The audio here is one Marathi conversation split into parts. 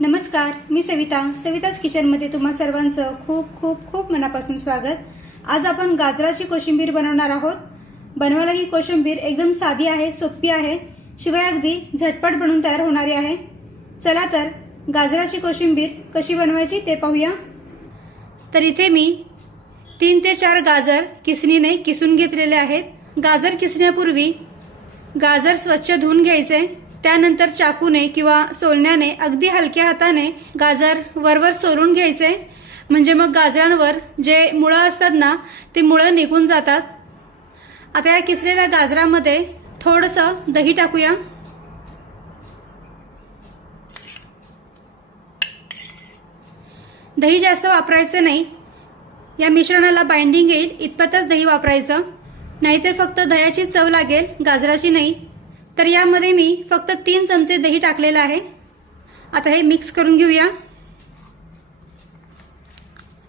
नमस्कार मी सविता. सविताच किचनमध्ये तुम्हा सर्वांचं खूप खूप खूप मनापासून स्वागत. आज आपण गाजराची कोशिंबीर बनवणार आहोत. बनवायला ही कोशिंबीर एकदम साधी आहे सोपी आहे. शिवाय अगदी झटपट बनून तयार होणारी आहे. चला तर गाजराची कोशिंबीर कशी बनवायची ते पाहूया. तर इथे मी तीन ते चार गाजर किसणीने किसून घेतलेले आहेत. गाजर किसण्यापूर्वी गाजर स्वच्छ धुवून घ्यायचे. त्यानंतर चाकूने किंवा सोलण्याने अगदी हलक्या हाताने गाजर वरवर सोलून घ्यायचे. म्हणजे मग गाजरांवर जे मुळं असतात ना ते मुळं निघून जातात. आता या किसलेल्या गाजरामध्ये थोडंसं दही टाकूया. दही जास्त वापरायचं नाही. या मिश्रणाला बाइंडिंग येईल इतपतच दही वापरायचं. नाहीतर फक्त दह्याची चव लागेल गाजराची नाही. तर यामध्ये मी फक्त तीन चमचे दही टाकलेलं आहे. आता हे मिक्स करून घेऊया.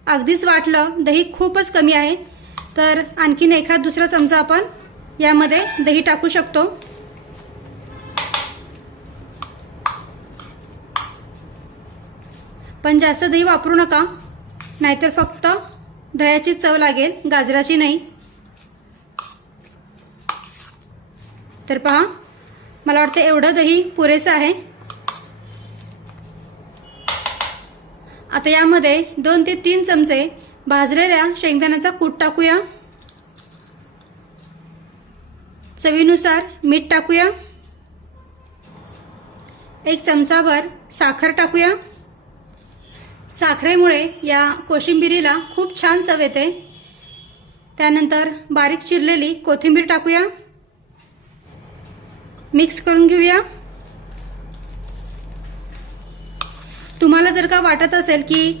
अगदीच वाटलं दही खूपच कमी आहे. तर आणखीन एखाद दुसरा चमचा आपण यामध्ये दही टाकू शकतो. पण जास्त दही वापरू नका नाहीतर फक्त दह्याची चव लागेल गाजराची नाही. तर पहा मला वाटतं एवढं दही पुरेसं आहे. आता यामध्ये दोन ते तीन चमचे भाजलेल्या शेंगदाण्याचा कूट टाकूया. चवीनुसार मीठ टाकूया. एक चमचाभर साखर टाकूया. साखरेमुळे या कोशिंबिरीला खूप छान चव येते. त्यानंतर बारीक चिरलेली कोथिंबीर टाकूया. मिक्स करून घेऊया. तुम्हाला जर का वाटत असेल की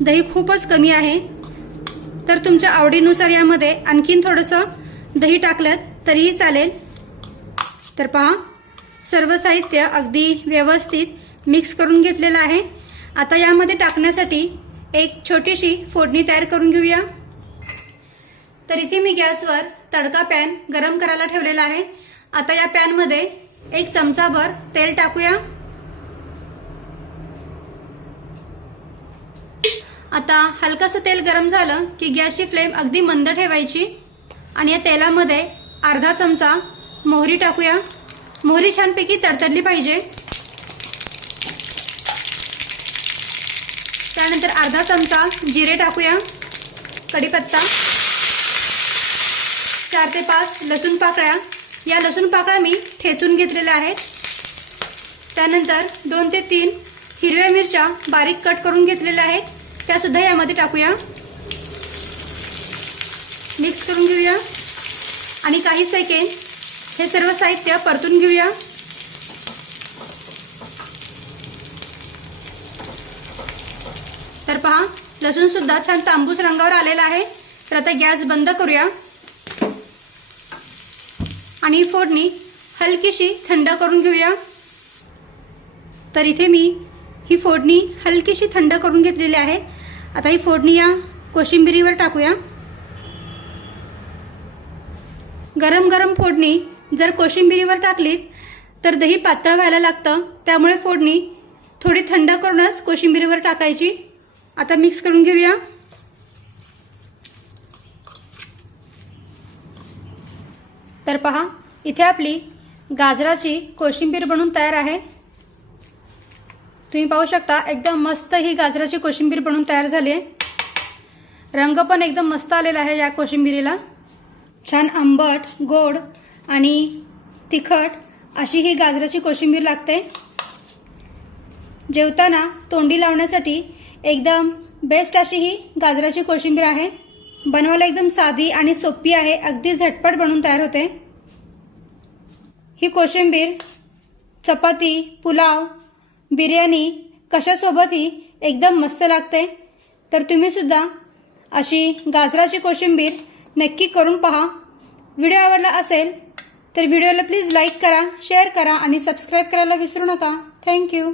दही खूपच कमी आहे तर तुमच्या आवडीनुसार यामध्ये आणखीन थोडंसं दही टाकलं तरीही चालेल. तर पहा सर्व साहित्य अगदी व्यवस्थित मिक्स करून घेतलेलं आहे. आता यामध्ये टाकण्यासाठी एक छोटीशी फोडणी तयार करून घेऊया. तर इथे मी गॅसवर तडका पॅन गरम करायला ठेवलेला आहे. आता या पॅनमध्ये एक चमचाभर तेल टाकूया. आता हलकंसं तेल गरम झालं की गॅसची फ्लेम अगदी मंद ठेवायची. आणि या तेलामध्ये अर्धा चमचा मोहरी टाकूया. मोहरी छानपैकी तडतडली पाहिजे. त्यानंतर अर्धा चमचा जिरे टाकूया. कढीपत्ता. चार ते पाच लसूण पाकळ्या. या लसूण पाकळ्या मी ठेचून घेतलेल्या आहेत. त्यानंतर दोन ते तीन हिरव्या मिरच्या बारीक कट करून घेतलेल्या आहेत. त्यासुद्धा यामध्ये टाकूया. मिक्स करून घेऊया. आणि काही सेकंड हे सर्व साहित्य परतून घेऊया. तर पहा लसूण सुद्धा छान तांबूस रंगावर आलेला आहे. तर आता गॅस बंद करूया. आणि ही फोडणी हलकीशी थंड करून घेऊया. तर इथे मी ही फोडणी हलकीशी थंड करून घेतलेली आहे. आता ही फोडणी या कोशिंबिरीवर टाकूया. गरम गरम फोडणी जर कोशिंबिरीवर टाकलीत तर दही पातळ व्हायला लागतं. त्यामुळे फोडणी थोडी थंड करूनच कोशिंबिरीवर टाकायची. आता मिक्स करून घेऊया. तर पहा इथे आपली गाजराची कोशिंबीर बनून तयार आहे. तुम्ही पाहू शकता एकदम मस्त ही गाजराची कोशिंबीर बनून तयार झाली आहे. रंग पण एकदम मस्त आलेला आहे या कोशिंबिरीला. छान आंबट गोड आणि तिखट अशी ही गाजराची कोशिंबीर लागते. जेवताना तोंडी लावण्यासाठी एकदम बेस्ट अशी ही गाजराची कोशिंबीर आहे. बनवायला एकदम साधी आणि सोपी आहे. अगदी झटपट बनून तयार होते. ही कोशिंबीर चपाती पुलाव बिर्याणी कशासोबतही एकदम मस्त लागते. तर तुम्ही सुद्धा अशी गाजराची कोशिंबीर नक्की करून पहा. व्हिडिओ आवडला असेल तर व्हिडिओला प्लीज लाईक करा शेअर करा आणि सबस्क्राईब करायला विसरू नका. थँक्यू